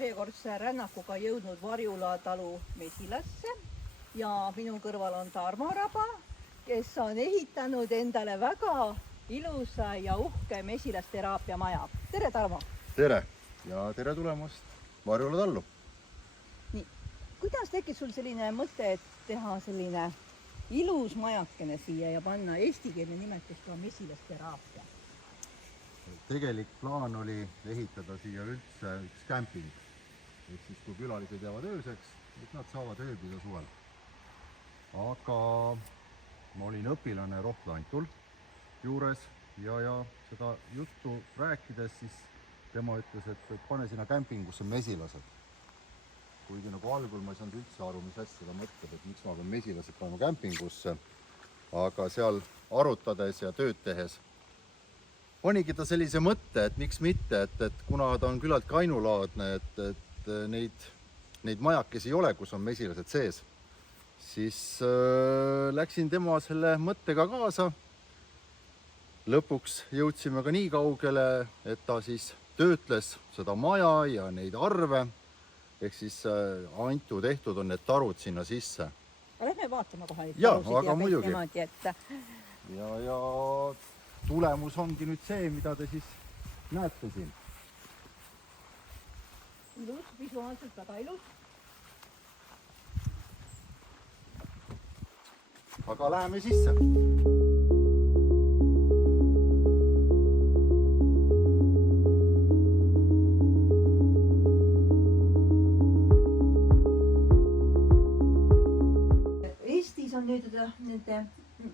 järjekordse rännakuga jõudnud Varjula talu Mesilasse ja minu kõrval on Tarmo Raba, kes on ehitanud endale väga ilusa ja uhke mesilasteraapia maja. Tere, Tarmo! Tere ja tere tulemast Varjula tallu! Nii, kuidas tekkis sul selline mõte, et teha selline ilus majakene siia ja panna eestikeelne nimetus ka mesilasteraapia? Tegelik plaan oli ehitada siia üldse üks kämping. Ehk siis kui külalised jäävad ööseks, et nad saavad ööbida suvel. Aga ma olin õpilane Rohtla Antul juures ja seda juttu rääkides, siis tema ütles, et pane sinna kämpingusse mesilased. Kuigi nagu algul ma ei saanud üldse aru, mis asja ta mõtleb, et miks ma pean mesilased panema kämpingusse. Aga seal arutades ja tööd tehes panigi ta sellise mõtte, et miks mitte, et kuna ta on küllalt ainulaadne, et neid majakesi ei ole, kus on mesilased sees, siis läksin tema selle mõttega kaasa. Lõpuks jõudsime ka nii kaugele, et ta siis töötles seda maja ja neid arve, ehk siis Antu tehtud on need tarud sinna sisse. Lähme vaatama kohe neid tarusid ja kõik muidugi. Niimoodi, et... Ja tulemus ongi nüüd see, mida te siis näete siin. Ilus, visuaalselt väga ilus. Aga läheme sisse. Eestis on nüüd nende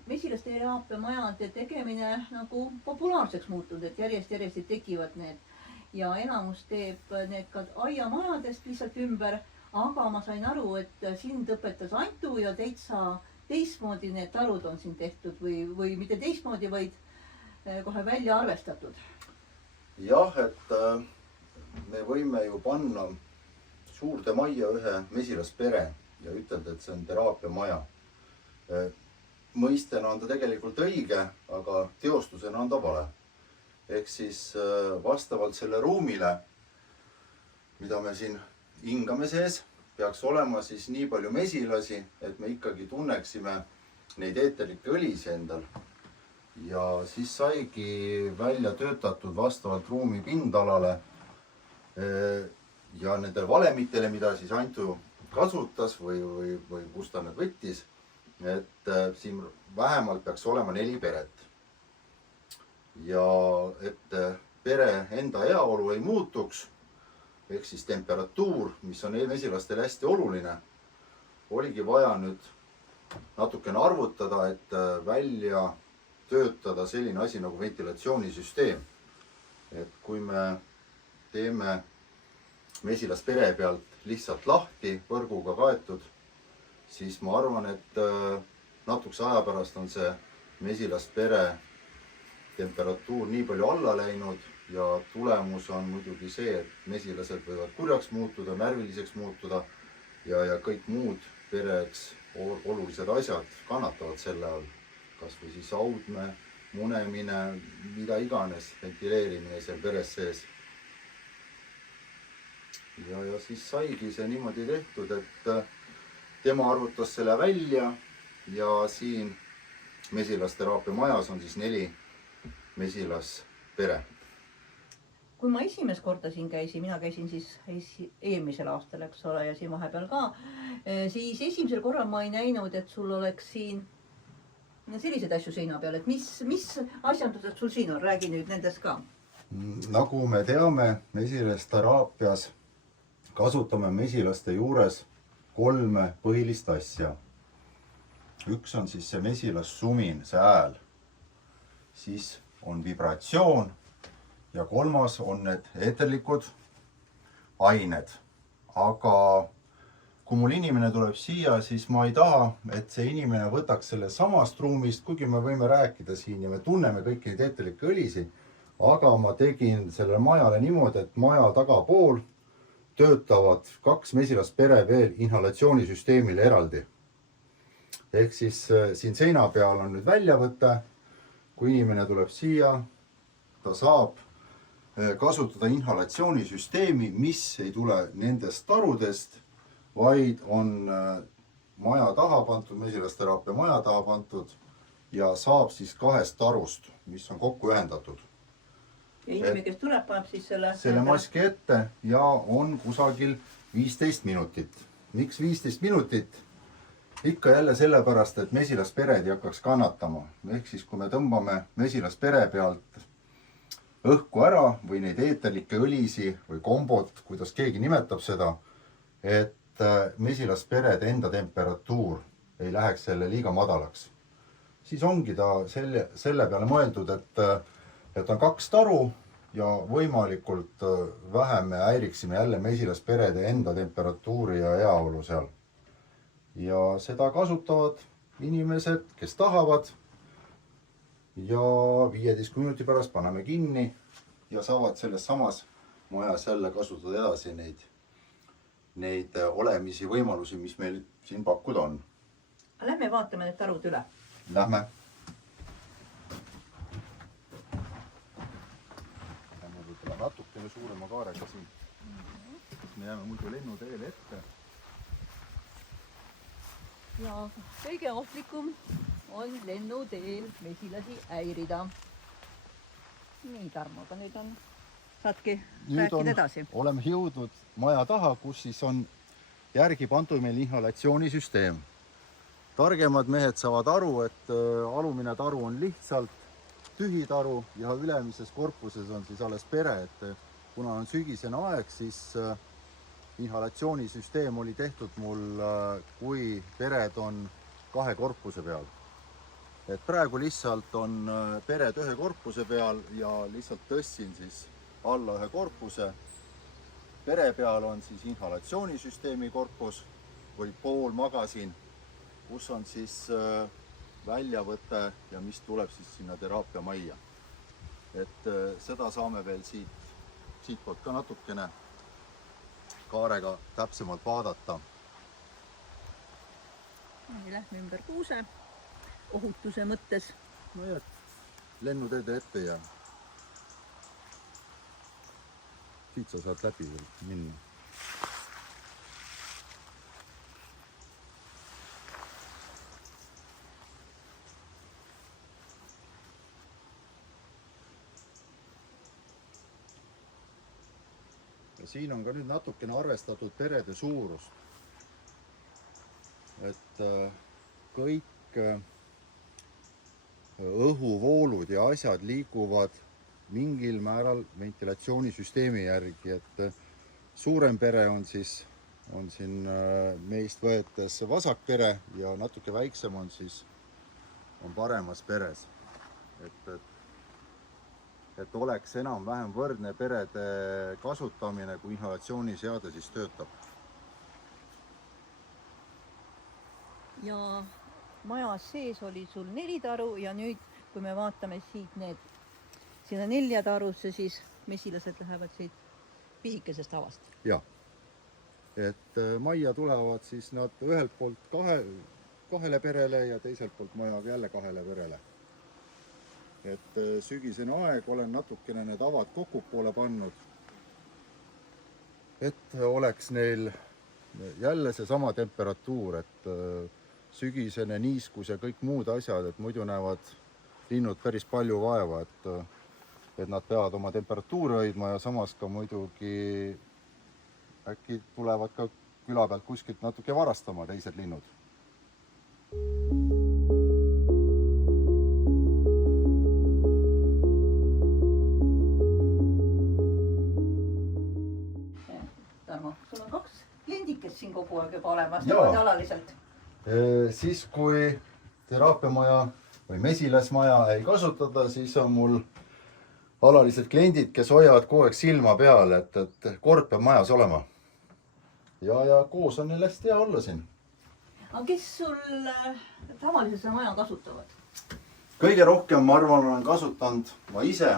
mesilasteraapia majade tegemine nagu populaarseks muutunud, et järjest tekivad need ja enamus teeb need ka aiamajadest lihtsalt ümber, aga ma sain aru, et sind õpetas Antu ja teistmoodi need tarud on siin tehtud või mitte teistmoodi, vaid kohe välja arvestatud. Jah, et me võime ju panna suurde majja ühe mesilaspere ja ütelda, et see on teraapia maja. Mõistena on ta tegelikult õige, aga teostusena on ta vale. Ehk siis vastavalt selle ruumile, mida me siin hingame sees, peaks olema siis nii palju mesilasi, et me ikkagi tunneksime neid eeterlikke õlisi endal. Ja siis saigi välja töötatud vastavalt ruumi pindalale ja nendele valemitele, mida siis Antu kasutas või kus ta need võttis, et siin vähemalt peaks olema 4 peret. Ja et pere enda heaolu ei muutuks, ehk siis temperatuur, mis on mesilastele hästi oluline, oligi vaja nüüd natukene arvutada, et välja töötada selline asi nagu ventilatsioonisüsteem. Et kui me teeme mesilaspere pealt lihtsalt lahti, võrguga kaetud, siis ma arvan, et natukese aja pärast on see mesilaspere temperatuur nii palju alla läinud ja tulemus on muidugi see, et mesilased võivad kurjaks muutuda, närviliseks muutuda ja kõik muud pereks olulised asjad kannatavad selle all. Kas või siis audme, munemine, mida iganes, ventileerimine seal peres sees. Ja siis saigi see niimoodi tehtud, et tema arvutas selle välja ja siin mesilasteraapia majas on siis 4 mesilaspere. Kui ma esimest korda siin käisin, mina käisin siis eelmisel aastal, eks ole, ja siin vahepeal ka, siis esimesel korral ma ei näinud, et sul oleks siin selliseid asju seina peal, et mis asjandused sul siin on? Räägi nüüd nendest ka. Nagu me teame, mesilasteraapias kasutame mesilaste juures 3 põhilist asja. Üks on siis see mesilassumin, see hääl. Siis on vibratsioon ja 3. on need eeterlikud ained. Aga kui mul inimene tuleb siia, siis ma ei taha, et see inimene võtaks selle samast ruumist, kuigi me võime rääkida siin ja me tunneme kõiki neid eeterlikke õlisi, aga ma tegin selle majale niimoodi, et maja tagapool töötavad 2 mesilaspere veel inhalatsioonisüsteemile eraldi. Ehk siis siin seina peal on nüüd väljavõte. Kui inimene tuleb siia, ta saab kasutada inhalatsioonisüsteemi, mis ei tule nendest tarudest, vaid on maja taha pandud, mesilasteraapia maja taha pandud ja saab siis 2 tarust, mis on kokku ühendatud. Ja inimene, kes tuleb, paneb siis selle maski ette ja on kusagil 15 minutit. Miks 15 minutit? Ikka jälle sellepärast, et mesilaspered ei hakkaks kannatama. Ehk siis, kui me tõmbame mesilaspere pealt õhku ära või neid eeterlikke õlisi või kombot, kuidas keegi nimetab seda, et mesilasperede enda temperatuur ei läheks selle liiga madalaks. Siis ongi ta selle peale mõeldud, et on 2 taru ja võimalikult vähe me häiriksime jälle mesilasperede enda temperatuuri ja heaolu seal. Ja seda kasutavad inimesed, kes tahavad ja 15 minuti pärast paneme kinni ja saavad selles samas majas jälle kasutada edasi neid olemisi võimalusi, mis meil siin pakkuda on. Lähme vaatame need tarud üle. Lähme. Lähme võtame natukene suurema kaarega siin. Me jääme muidu lennuteele ette. Ja kõige ohtlikum on lennuteel mesilasi häirida. Nii, Tarmo, aga nüüd saadki rääkida edasi. Oleme jõudnud maja taha, kus siis on järgi pandud meil inhalatsioonisüsteem. Targemad mehed saavad aru, et alumine taru on lihtsalt tühi taru ja ülemises korpuses on siis alles pere, et kuna on sügisene aeg, siis inhalatsioonisüsteem oli tehtud mul, kui pered on 2 korpuse peal. Et praegu lihtsalt on pered 1 korpuse peal ja lihtsalt tõstsin siis alla 1 korpuse. Pere peal on siis inhalatsioonisüsteemi korpus või poolmagasin, kus on siis väljavõte ja mis tuleb siis sinna teraapia majja. Et seda saame veel siit poolt ka natukene kaarega täpsemalt vaadata. Lähme ümber kuuse ohutuse mõttes. No ja lennuteede ette ja siit sa saad läbi minna. Siin on ka nüüd natukene arvestatud perede suurust. Et kõik õhuvoolud ja asjad liiguvad mingil määral ventilatsioonisüsteemi järgi, et suurem pere on siin meist võetes vasakpere ja natuke väiksem on paremas peres. Et oleks enam-vähem võrdne perede kasutamine, kui inhalatsiooniseade siis töötab. Ja majas sees oli sul 4 taru ja nüüd, kui me vaatame siit sinna 4 tarusse, siis mesilased lähevad siit pisikesest avast. Ja, et majja tulevad siis nad ühelt poolt 2 perele ja teiselt poolt majaga jälle 2 perele. Et sügisene aeg olen natukene need avad kokku poole pannud, et oleks neil jälle seesama temperatuur, et sügisene niiskus ja kõik muud asjad, et muidu näevad linnud päris palju vaeva, et nad peavad oma temperatuuri hoidma ja samas ka muidugi äkki tulevad ka küla pealt kuskilt natuke varastama teised linnud. Tarmo, sul on 2 kliendikest siin kogu aeg juba olemas, alaliselt. Siis kui teraapiamaja või mesilasmaja ei kasutada, siis on mul alalised kliendid, kes hoiavad kogu aeg silma peal, et kord peab majas olema. Ja koos on neil hästi hea olla siin. Aga kes sul tavaliselt seda maja kasutavad? Kõige rohkem, ma arvan, olen kasutanud ma ise.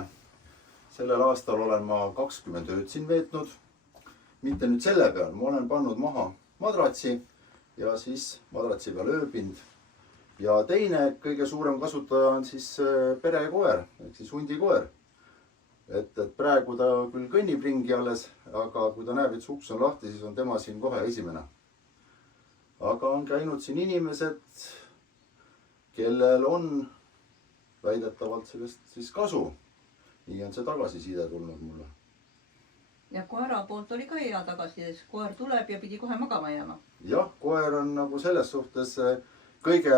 Sellel aastal olen ma 20 ööd siin veetnud. Mitte nüüd selle peal, ma olen pannud maha madratsi ja siis madratsi peal ööbind. Ja teine kõige suurem kasutaja on siis perekoer, ehk siis hundikoer. et praegu ta küll kõnnib ringi alles, aga kui ta näeb, et see uks on lahti, siis on tema siin kohe esimene. Aga on käinud siin inimesed, kellel on väidetavalt sellest siis kasu. Nii on see tagasiside tulnud mulle. Ja koera poolt oli ka hea tagasiside, koer tuleb ja pidi kohe magama jääma. Jah, koer on nagu selles suhtes kõige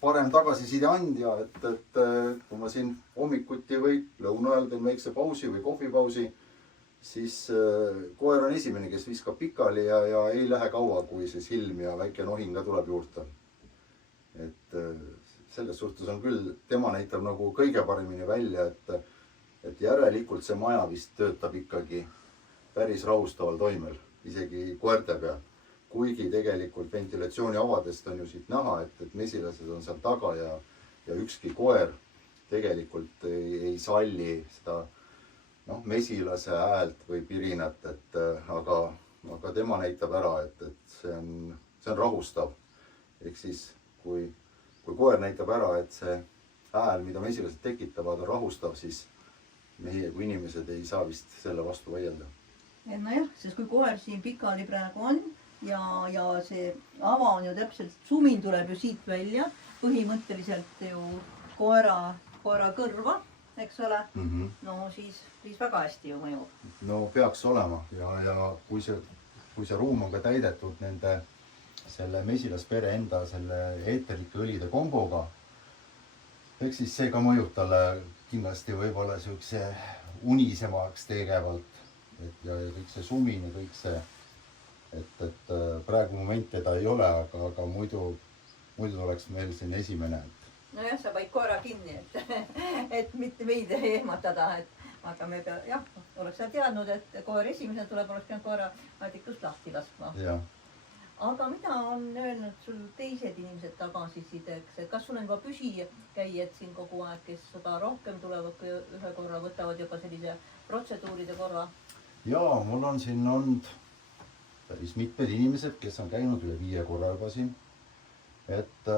parem tagasiside andja, et kui ma siin hommikuti või lõuna ajal teen väikse pausi või kohvipausi, siis koer on esimene, kes viskab pikali ja ei lähe kaua, kui siis ilm ja väike nohin ka tuleb juurde. Et selles suhtes on küll, tema näitab nagu kõige paremini välja, et järelikult see maja vist töötab ikkagi päris rahustaval toimel, isegi koerte peal. Kuigi tegelikult ventilatsiooni avadest on ju siit näha, et mesilased on seal taga ja ükski koer tegelikult ei salli seda mesilase häält või pirinat, aga tema näitab ära, et see on rahustav. Ehk siis, kui koer näitab ära, et see hääl, mida mesilased tekitavad, on rahustav, siis meie kui inimesed ei saa vist selle vastu võidelda. Nojah, sest kui koer siin pikali praegu on ja see ava on ju täpselt, sumin tuleb ju siit välja, põhimõtteliselt ju koera kõrva, eks ole. No siis väga hästi ju mõjub. No peaks olema ja kui see ruum on ka täidetud nende selle mesilaspere enda selle eeterlike õlide komboga, eks siis see ka mõjub talle kindlasti võib-olla siukse unisemaks tegevalt, ja kõik see sumin ja kõik see, et praegu moment teda ei ole, aga muidu oleks meil siin esimene. Nojah, sa panid koera kinni, et mitte meid ehmatada, aga me oleks sa teadnud, et koer esimene tuleb, oleks pidanud koera aedikust lahti laskma. Aga mida on öelnud sul teised inimesed tagasisideks, et kas sul on juba püsikäijad siin kogu aeg, kes seda rohkem tulevad, kui ühe korra võtavad juba sellise protseduuride korra? Jaa, mul on siin olnud päris mitmed inimesed, kes on käinud üle 5 korra juba siin. Et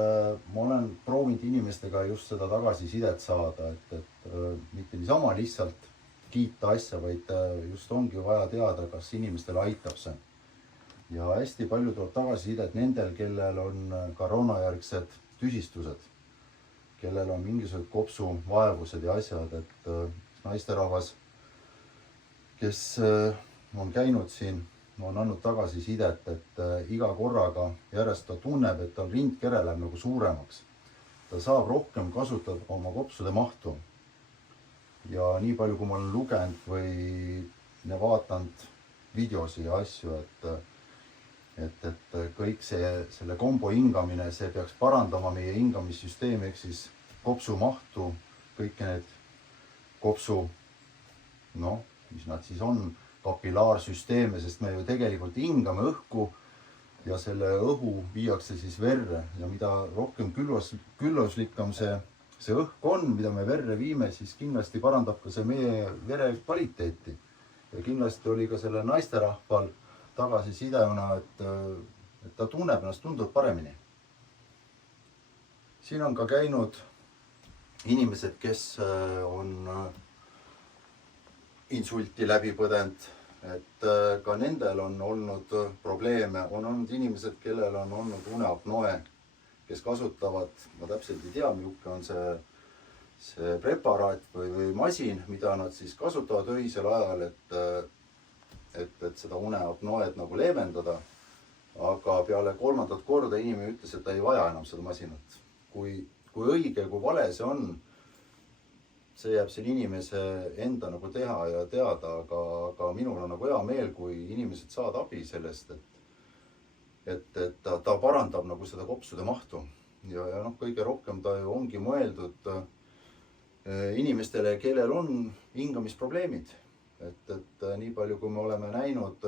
ma olen proovinud inimestega just seda tagasisidet saada, et mitte niisama lihtsalt kiita asja, vaid just ongi vaja teada, kas inimestele aitab see. Ja hästi palju tuleb tagasisidet nendel, kellel on koroonajärgsed tüsistused, kellel on mingisugused kopsuvaevused ja asjad, et naisterahvas, kes on käinud siin, on andnud tagasisidet, et iga korraga järjest ta tunneb, et tal rindkere läheb nagu suuremaks. Ta saab rohkem kasutada oma kopsude mahtu. Ja nii palju, kui ma olen lugenud või vaatanud videosi ja asju, et kõik selle kombo hingamine, see peaks parandama meie hingamissüsteemi, ehk siis kopsu mahtu, kõiki need kopsu, mis nad siis on, kapillaarsüsteeme, sest me ju tegelikult hingame õhku ja selle õhu viiakse siis verre ja mida rohkem külluslikkam see õhk on, mida me verre viime, siis kindlasti parandab ka see meie vere kvaliteeti. Ja kindlasti oli ka selle naisterahval tagasisidena, et ta tunneb ennast tundub paremini. Siin on ka käinud inimesed, kes on insulti läbi põdend, et ka nendel on olnud probleeme. On olnud inimesed, kellel on olnud uneapnoe, kes kasutavad, ma täpselt ei tea, milline on see preparaat või masin, mida nad siis kasutavad öisel ajal, et seda uneapnoed nagu leevendada, aga peale 3. korda inimene ütles, et ta ei vaja enam seda masinat. Kui õige, kui vale see on, see jääb siin inimese enda nagu teha ja teada, aga minul on nagu hea meel, kui inimesed saavad abi sellest, et ta parandab nagu seda kopsude mahtu. Ja kõige rohkem ta ju ongi mõeldud inimestele, kellel on hingamisprobleemid. Et nii palju, kui me oleme näinud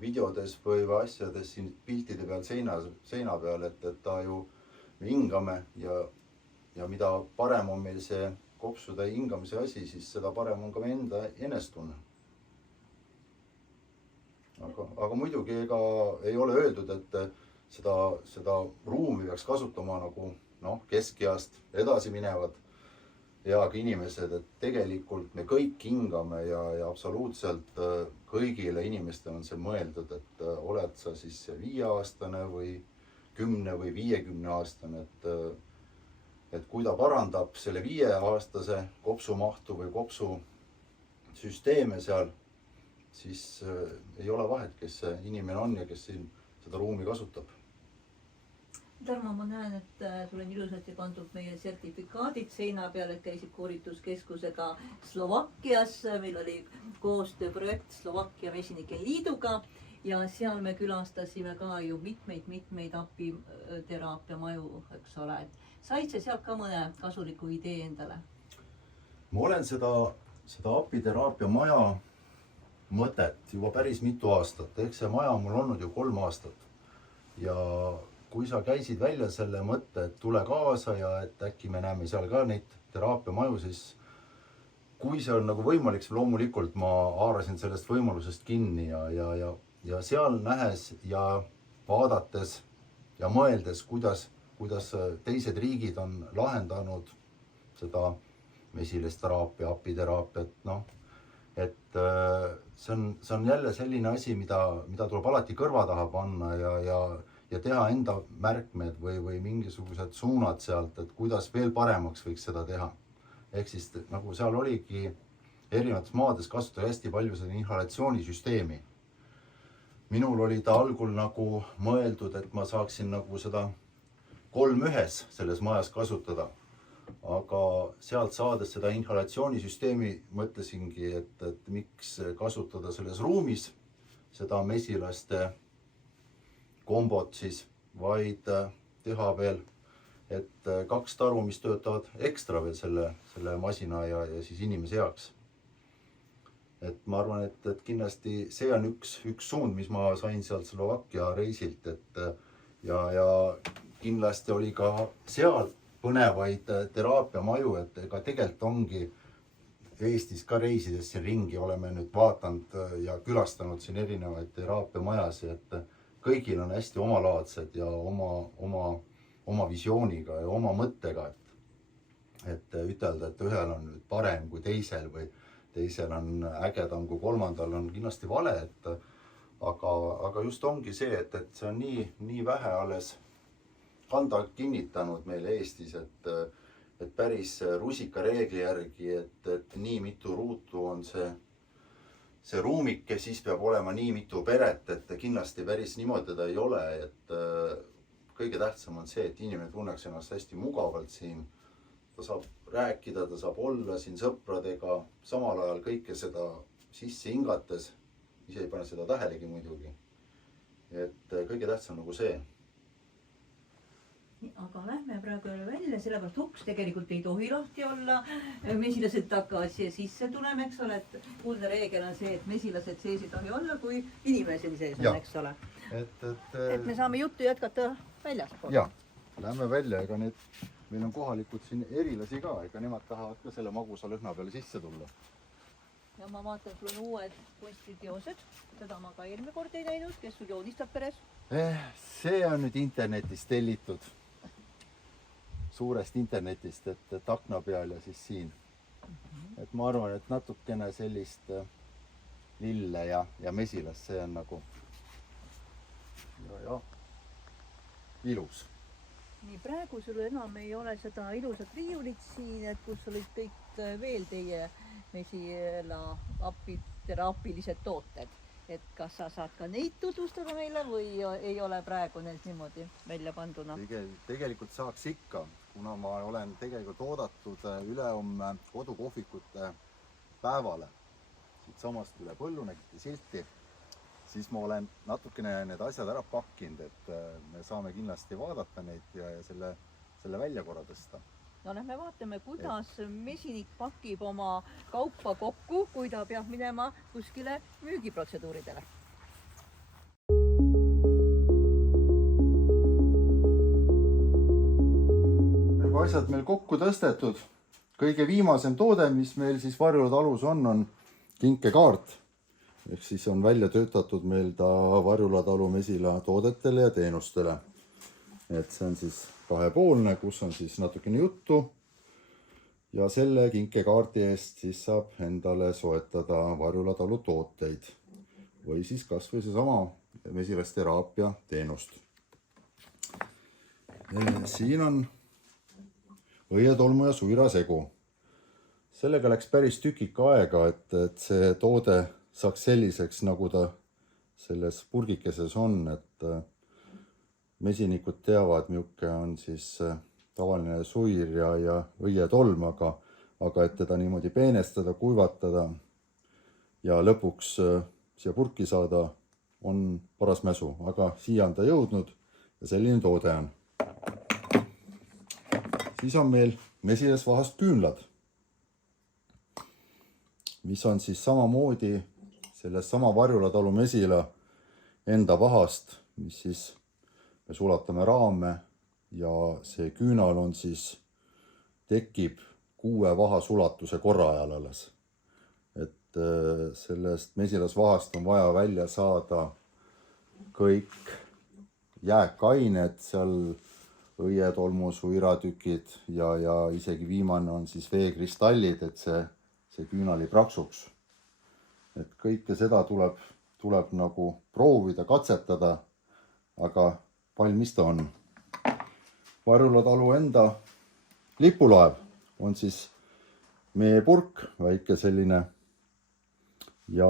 videodes või asjades siin piltide peal seina peal, et ta ju me hingame ja mida parem on meil see kopsude hingamise asi, siis seda parem on ka meie enda enestunne. Aga muidugi ega ei ole öeldud, et seda ruumi peaks kasutama nagu keskeast edasi minevad. eaga inimesed, et tegelikult me kõik hingame ja absoluutselt kõigile inimestele on see mõeldud, et oled sa siis 5-aastane või 10 või 50-aastane, et kui ta parandab selle 5-aastase kopsumahtu või kopsusüsteeme seal, siis ei ole vahet, kes see inimene on ja kes siin seda ruumi kasutab. Tarmo, ma näen, et sul on ilusasti pandud meie sertifikaadid seina peal, et käisid koolituskeskusega Slovakkias. Meil oli koostööprojekt Slovakkia Mesinike Liiduga ja seal me külastasime ka ju mitmeid apiteraapia-maju, eks ole. Said sa sealt ka mõne kasuliku idee endale? Ma olen seda apiteraapia maja mõtet juba päris mitu aastat. Ehk see maja on mul olnud ju 3 aastat. Ja kui sa käisid välja selle mõtte, et tule kaasa ja et äkki me näeme seal ka neid teraapiamaju, siis kui see on nagu võimalik, siis loomulikult ma haarasin sellest võimalusest kinni ja seal nähes ja vaadates ja mõeldes, kuidas teised riigid on lahendanud seda mesilesteraapia, apiteraapiat, et see on jälle selline asi, mida tuleb alati kõrva taha panna ja teha enda märkmed või mingisugused suunad sealt, et kuidas veel paremaks võiks seda teha. Ehk siis nagu seal oligi erinevates maades kasutada hästi palju seda inhalatsioonisüsteemi. Minul oli ta algul nagu mõeldud, et ma saaksin nagu seda 3-1 selles majas kasutada. Aga sealt saades seda inhalatsioonisüsteemi mõtlesingi, et miks kasutada selles ruumis seda mesilaste kombot siis, vaid teha veel, et 2 taru, mis töötavad ekstra veel selle masina ja siis inimese heaks. Et ma arvan, et kindlasti see on üks suund, mis ma sain sealt Slovakkia reisilt, ja kindlasti oli ka seal põnevaid teraapiamaju, et ega tegelikult ongi Eestis ka reisides siin ringi oleme nüüd vaatanud ja külastanud siin erinevaid teraapiamajasi, et kõigil on hästi omalaadsed ja oma visiooniga ja oma mõttega, et ütelda, et ühel on nüüd parem kui teisel või teisel on ägedam kui kolmandal on kindlasti vale, aga just ongi see, et see on nii vähe alles kanda kinnitanud meil Eestis, et päris rusika reegli järgi, et nii mitu ruutu on see ruumike, siis peab olema nii mitu peret, et kindlasti päris niimoodi teda ei ole, et kõige tähtsam on see, et inimene tunneks ennast hästi mugavalt siin. Ta saab rääkida, ta saab olla siin sõpradega, samal ajal kõike seda sisse hingates, ise ei pane seda tähelegi muidugi. Et kõige tähtsam nagu see. Aga lähme praegu välja, sellepärast uks tegelikult ei tohi lahti olla. Mesilased hakkavad siia sisse tulema, eks ole, et kuulda reegel on see, et mesilased sees ei tohi olla, kui inimesed sees on, eks ole. Et me saame juttu jätkata väljaspool. Ja, lähme välja, ega meil on kohalikud siin erilasi ka, ega nemad tahavad ka selle magusa lõhna peale sisse tulla. Ja ma vaatan, sul on uued kunstiteosed, seda ma ka eelmine kord ei näinud, kes sul joonistab peres? See on nüüd internetist tellitud. Suurest internetist, et akna peal ja siis siin. Et ma arvan, et natukene sellist lille ja mesilas, see on nagu ja ilus. Nii, praegu sul enam ei ole seda ilusat riiulit siin, et kus olid kõik veel teie mesila apiteraapilised tooted. Et kas sa saad ka neid tutvustada meile või ei ole praegu need niimoodi välja panduna? Tegelikult saaks ikka, kuna ma olen tegelikult oodatud ülehomme kodukohvikute päevale. Siit samast üle põllu nägite silti, siis ma olen natukene need asjad ära pakkinud, et me saame kindlasti vaadata neid ja selle välja korra tõsta. No lähme vaatame, kuidas mesinik pakib oma kaupa kokku, kui ta peab minema kuskile müügiprotseduuridele. Juba asjad meil kokku tõstetud. Kõige viimasem toode, mis meil siis Varjula talus on kinkekaart. Ehk siis on välja töötatud meil ta Varjula talu mesila toodetele ja teenustele. Et see on siis kahepoolne, kus on siis natukene juttu ja selle kinkekaardi eest siis saab endale soetada Varjula talu tooteid või siis kas või seesama mesilasteraapia teenust. Siin on õietolmu ja suira segu. Sellega läks päris tükika aega, et see toode saaks selliseks, nagu ta selles purgikeses on, et mesinikud teavad, milline on siis tavaline suir ja õietolm, aga et teda niimoodi peenestada, kuivatada ja lõpuks siia purki saada, on paras mäsu, aga siia on ta jõudnud ja selline toode on. Siis on meil mesilasvahast küünlad, mis on siis samamoodi sellest sama Varjula talu mesila enda vahast, mis siis me sulatame raame ja see küünal on siis, tekib 6 vaha sulatuse korra ajal alles. Et sellest mesilasvahast on vaja välja saada kõik jääkained, seal õietolmu, suiratükid ja isegi viimane on siis veekristallid, et see küünal ei praksuks. Et kõike seda tuleb nagu proovida, katsetada, aga valmis ta on. Varjula talu enda lipulaev on siis meepurk, väike selline. Ja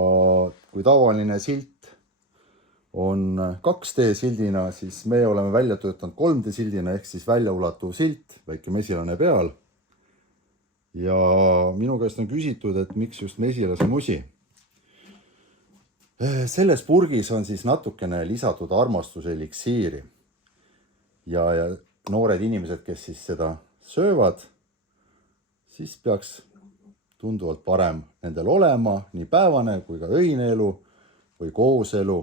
kui tavaline silt on 2D sildina, siis me oleme välja töötanud 3D sildina ehk siis väljaulatuv silt, väike mesilane peal. Ja minu käest on küsitud, et miks just mesilase musi. Selles purgis on siis natukene lisatud armastuse eliksiiri. Ja noored inimesed, kes siis seda söövad, siis peaks tunduvalt parem nendel olema nii päevane kui ka öine elu või kooselu,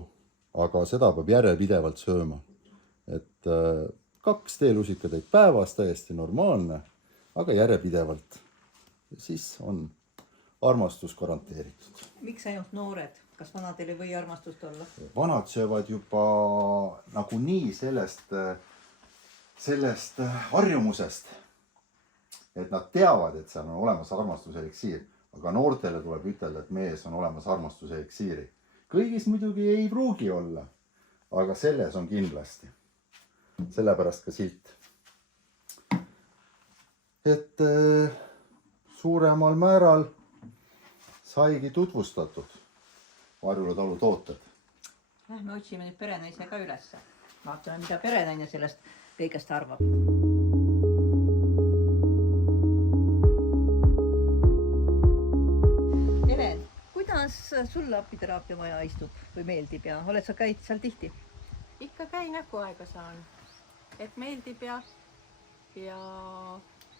aga seda peab järjepidevalt sööma. Et 2 teelusikatäit päevas, täiesti normaalne, aga järjepidevalt. Ja siis on armastus garanteeritud. Miks ainult noored? Kas vanadel ei või armastust olla? Vanad söövad juba nagunii sellest harjumusest, et nad teavad, et seal on olemas armastuseliksiir, aga noortele tuleb ütelda, et mees on olemas armastuseliksiiri. Kõigis muidugi ei pruugi olla, aga selles on kindlasti. Sellepärast ka silt. Et suuremal määral saigi tutvustatud Varjula talu tooted. Me otsime nüüd perenaise ka üles. Vaatame, mida perenaine sellest kõigest arvab. Helen, kuidas sulle apiteraapia maja istub või meeldib ja oled sa käid seal tihti? Ikka käin, kui aega saan. Et meeldib ja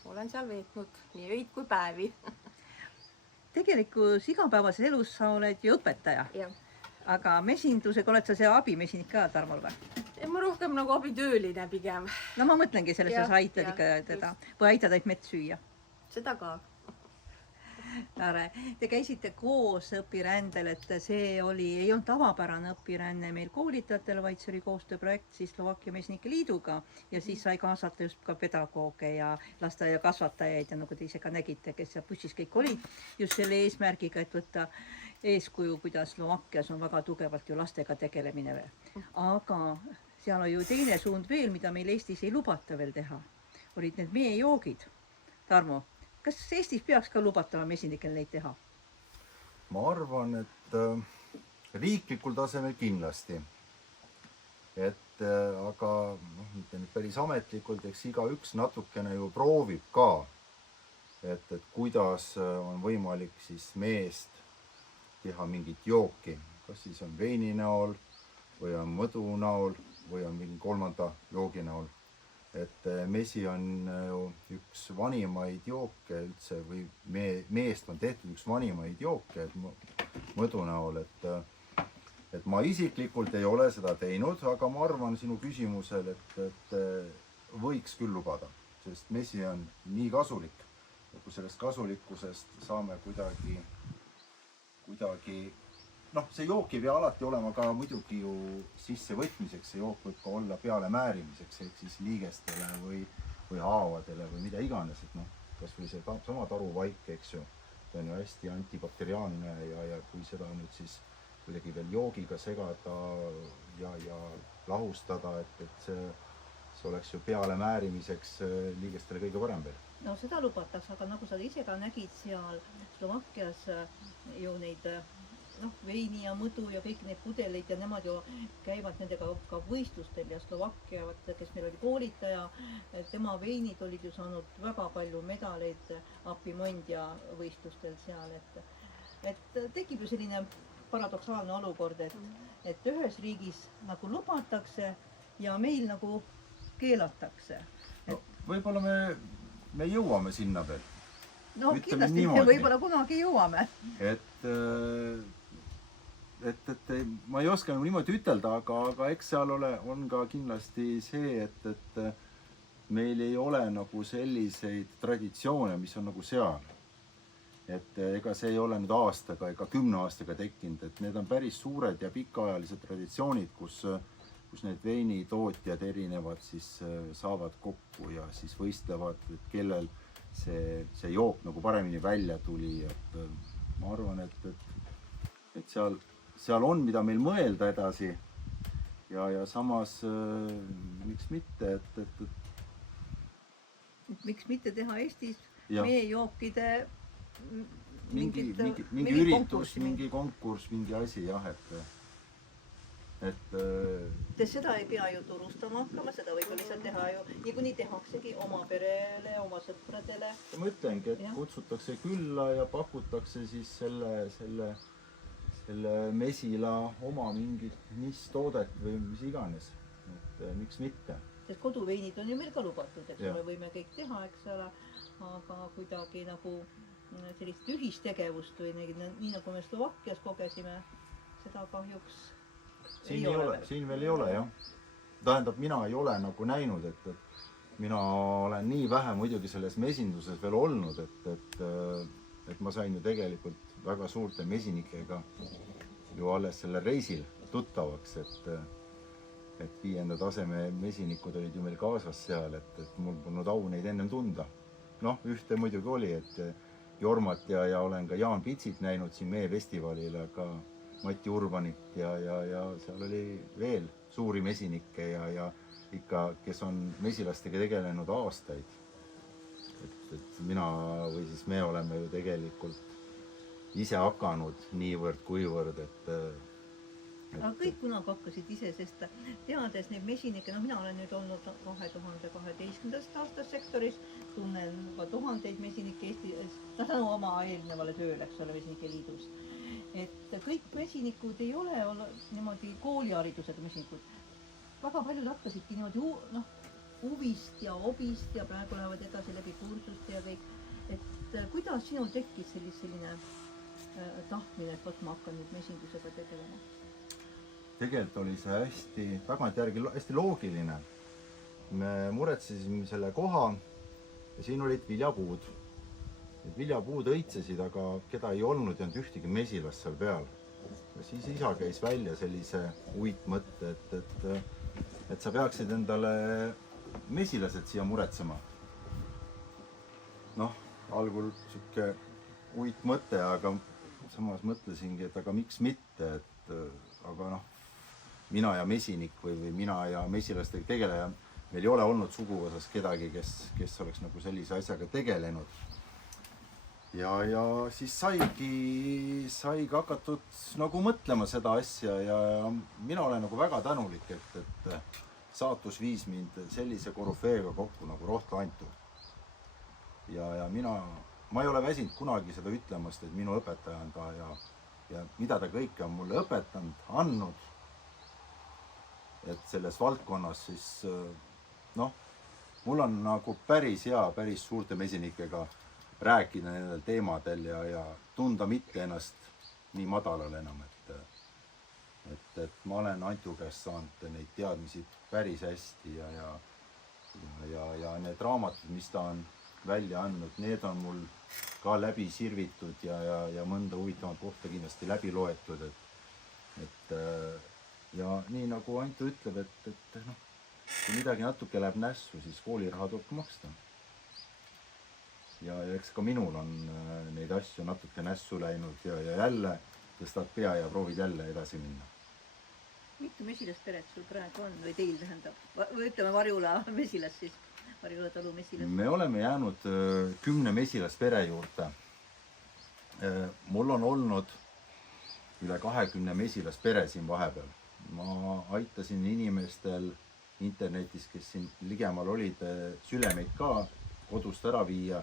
olen seal veetnud nii öid kui päevi. Tegelikus igapäevases elus sa oled ju õpetaja. Ja. Aga mesindusega oled sa see abimesinik ka, Tarmol või? Ma rohkem nagu abitööline pigem. No ma mõtlengi selles, et sa aitad ikka teda või aitad ainult mett süüa. Seda ka. Tare. Te käisite koos õpirändel, et see ei olnud tavapärane õpiränne meil koolitajatel, vaid see oli koostööprojekt siis Slovakkia Mesinike Liiduga ja siis sai kaasata just ka pedagooge ja lasteaia kasvatajaid ja nagu te ise ka nägite, kes seal bussis kõik olid, just selle eesmärgiga, et võtta eeskuju, kuidas Slovakkias on väga tugevalt ju lastega tegelemine veel. Aga seal on ju teine suund veel, mida meil Eestis ei lubata veel teha. Olid need meejoogid. Tarmo, kas Eestis peaks ka lubatama mesinikel neid teha? Ma arvan, et riiklikul tasemel kindlasti. Aga päris ametlikult, eks igaüks natukene ju proovib ka, et kuidas on võimalik siis meest teha mingit jooki. Kas siis on veini näol või on mõdu näol või on mingi kolmanda joogi näol. Et mesi on ju üks vanimaid jooke üldse või meest on tehtud üks vanimaid jooke mõdu näol. Et ma isiklikult ei ole seda teinud, aga ma arvan sinu küsimusel, et võiks küll lubada, sest mesi on nii kasulik. Ja kui sellest kasulikkusest saame kuidagi see jook ei pea alati olema ka muidugi ju sissevõtmiseks, see jook võib ka olla peale määrimiseks, ehk siis liigestele või haavadele või mida iganes. Et kas või see sama taruvaik, eks ju, ta on ju hästi antibakteriaalne ja kui seda nüüd siis kuidagi veel joogiga segada ja lahustada, et see oleks ju peale määrimiseks liigestele kõige parem veel. no seda lubatakse, aga nagu sa ise ka nägid seal Slovakkias ju neid veini ja mõdu ja kõiki neid pudeleid ja nemad ju käivad nendega ka võistlustel ja Slovakkia, kes meil oli koolitaja, tema veinid olid ju saanud väga palju medaleid Apimondi võistlustel seal, et tekib ju selline paradoksaalne olukord, et ühes riigis nagu lubatakse ja meil nagu keelatakse. No, võib-olla me jõuame sinna veel. No ütleme kindlasti niimoodi, võib-olla kunagi jõuame. Et ma ei oska nagu niimoodi ütelda, aga eks seal on ka kindlasti see, et meil ei ole nagu selliseid traditsioone, mis on nagu seal. Et ega see ei ole nüüd aastaga ega 10 aastaga tekkinud, et need on päris suured ja pikaajalised traditsioonid, kus need veinitootjad erinevad siis saavad kokku ja siis võistlevad, et kellel see jook nagu paremini välja tuli, et ma arvan, et seal on, mida meil mõelda edasi ja samas miks mitte, Miks mitte teha Eestis Ja. meie jookide mingi üritus, mingi konkurss, mingi asi jah, et seda ei pea ju turustama hakkama, seda võib ju lihtsalt teha ju, niikuinii tehaksegi oma perele, oma sõpradele. ma ütlengi, et Jah. kutsutakse külla ja pakutakse siis selle mesila oma mingit toodet või mis iganes, et miks mitte. Sest koduveinid on ju meil ka lubatud, eks Jah. ole, võime kõik teha, eks ole, aga kuidagi nagu sellist ühistegevust või nii nagu me Slovakkias kogesime, seda kahjuks Siin veel ei ole jah. Tähendab, mina ei ole nagu näinud, et mina olen nii vähe muidugi selles mesinduses veel olnud, et ma sain ju tegelikult väga suurte mesinikega ju alles sellel reisil tuttavaks, et 5. taseme mesinikud olid ju meil kaasas seal, et mul polnud au neid ennem tunda. Noh, ühte muidugi oli, et Jormat ja olen ka Jaan Pitsit näinud siin meefestivalil, aga Mati Urbanit ja seal oli veel suuri mesinikke ja ikka, kes on mesilastega tegelenud aastaid. Et mina või siis me oleme ju tegelikult ise hakanud niivõrd-kuivõrd, Aga kõik kunagi hakkasid ise, sest teades neid mesinikke, mina olen nüüd olnud 2012. aastast sektoris, tunnen juba tuhandeid mesinikke Eestis, tänu oma eelnevale tööle, eks ole, Mesinike Liidus. Et kõik mesinikud ei ole niimoodi kooliharidusega mesinikud. Väga paljud hakkasidki niimoodi huvist ja hobist ja praegu lähevad edasi läbi kursust ja kõik. Et kuidas sinul tekkis selline tahtmine, et ma hakkan nüüd mesindusega tegelema? Tegelikult oli see tagantjärgi hästi loogiline. Me muretsesime selle koha ja siin olid viljapuud. Viljapuud õitsesid, aga keda ei olnud ühtegi mesilast seal peal. Ja siis isa käis välja sellise uitmõtte, et sa peaksid endale mesilased siia muretsema. Noh, algul siuke uitmõte, aga samas mõtlesingi, et aga miks mitte, aga mina ja mesinik või mina ja mesilastega tegeleja, meil ei ole olnud suguvõsas kedagi, kes oleks nagu sellise asjaga tegelenud. Ja siis saigi hakatud nagu mõtlema seda asja ja mina olen nagu väga tänulik, et saatus viis mind sellise korüfeega kokku nagu Rohtla Antu. Ja ma ei ole väsinud kunagi seda ütlemast, et minu õpetaja on ta ja mida ta kõike on mulle õpetanud, andnud. Et selles valdkonnas siis, mul on nagu päris hea, päris suurte mesinikega rääkida nendel teemadel ja tunda mitte ennast nii madalal enam, et ma olen Antu käest saanud neid teadmisi päris hästi ja need raamatud, mis ta on välja andnud, need on mul ka läbi sirvitud ja mõnda huvitavat kohta kindlasti läbi loetud, ja nii nagu Antu ütleb, et kui midagi natuke läheb nässu, siis kooliraha tuleb ka maksta. ja eks ka minul on neid asju natuke nässu läinud ja jälle tõstad pea ja proovid jälle edasi minna. mitu mesilasperet sul praegu on või teil tähendab? Või ütleme Varjula mesilas siis, Varjula talu mesilas. Me oleme jäänud 10 mesilaspere juurde. Mul on olnud üle 20 mesilaspere siin vahepeal. Ma aitasin inimestel internetis, kes siin ligemal olid, sülemeid ka kodust ära viia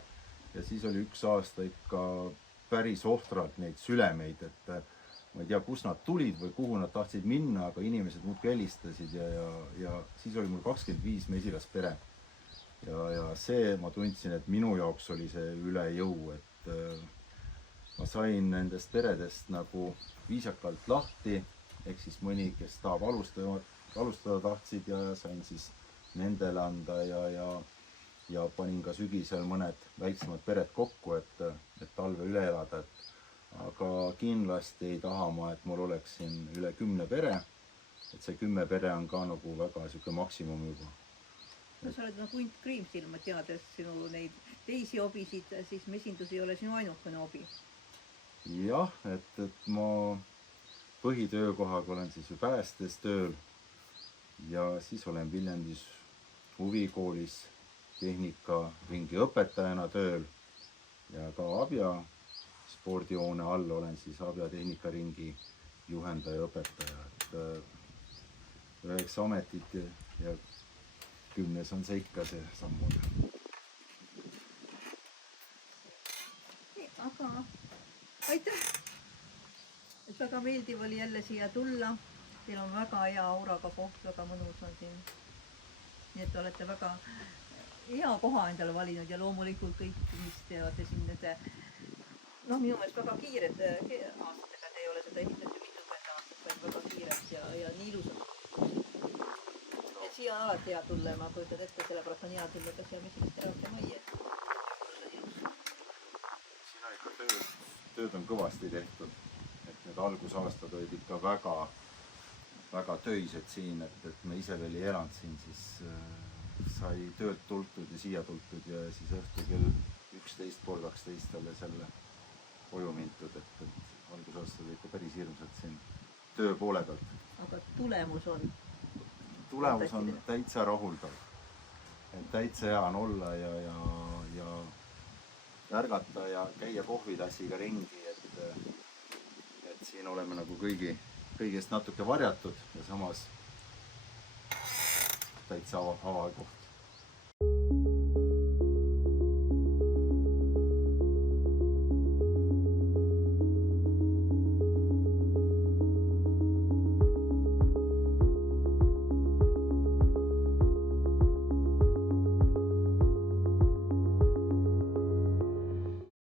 ja siis oli üks aasta ikka päris ohtralt neid sülemeid, et ma ei tea, kus nad tulid või kuhu nad tahtsid minna, aga inimesed muudkui helistasid ja siis oli mul 25 mesilaspere. Ja see ma tundsin, et minu jaoks oli see üle jõu, et ma sain nendest peredest nagu viisakalt lahti, ehk siis mõni, kes tahab alustada tahtsid ja sain siis nendele anda ja panin ka sügisel mõned väiksemad pered kokku, et talve üle elada, aga kindlasti ei taha ma, et mul oleks siin üle 10 pere, et see 10 pere on ka nagu väga niisugune maksimum juba. No sa oled nagu Hunt Kriimsilm, teades sinu neid teisi hobisid, siis mesindus ei ole sinu ainukene hobi. Jah, et ma põhitöökohaga olen siis ju päästes tööl ja siis olen Viljandis huvikoolis tehnikaringi õpetajana tööl ja ka Abja spordihoone all olen siis Abja tehnikaringi juhendaja õpetaja, et 9 ametit ja 10 on see ikka see sammoodi. Aga aitäh! Et väga meeldiv oli jälle siia tulla. Teil on väga hea auraga koht, väga mõnus on siin. Nii et olete väga hea koha endale valinud ja loomulikult kõik, mis teevad siin nende minu meelest väga kiired aastatega. Te ei ole seda ehitanud ju mitukümmend aastat, vaid väga kiired ja nii ilusad. Et siia on alati hea tulla ja ma kujutan ette, sellepärast on hea tulla ka siia mesilasterapia majja. Siin on ikka tööd on kõvasti tehtud, et need algusaastad olid ikka väga töised siin, et me ise veel ei elanud siin, siis sai töölt tultud ja siia tultud ja siis õhtul kell 11 pool 12 alles jälle koju mintud, et algusaastad olid ikka päris hirmsad siin töö poole pealt. Aga tulemus on? Tulemus on täitsa rahuldav, et täitsa hea on olla ja ärgata ja käia kohvitassiga ringi, et siin oleme nagu kõigest natuke varjatud ja samas täitsa avakoht.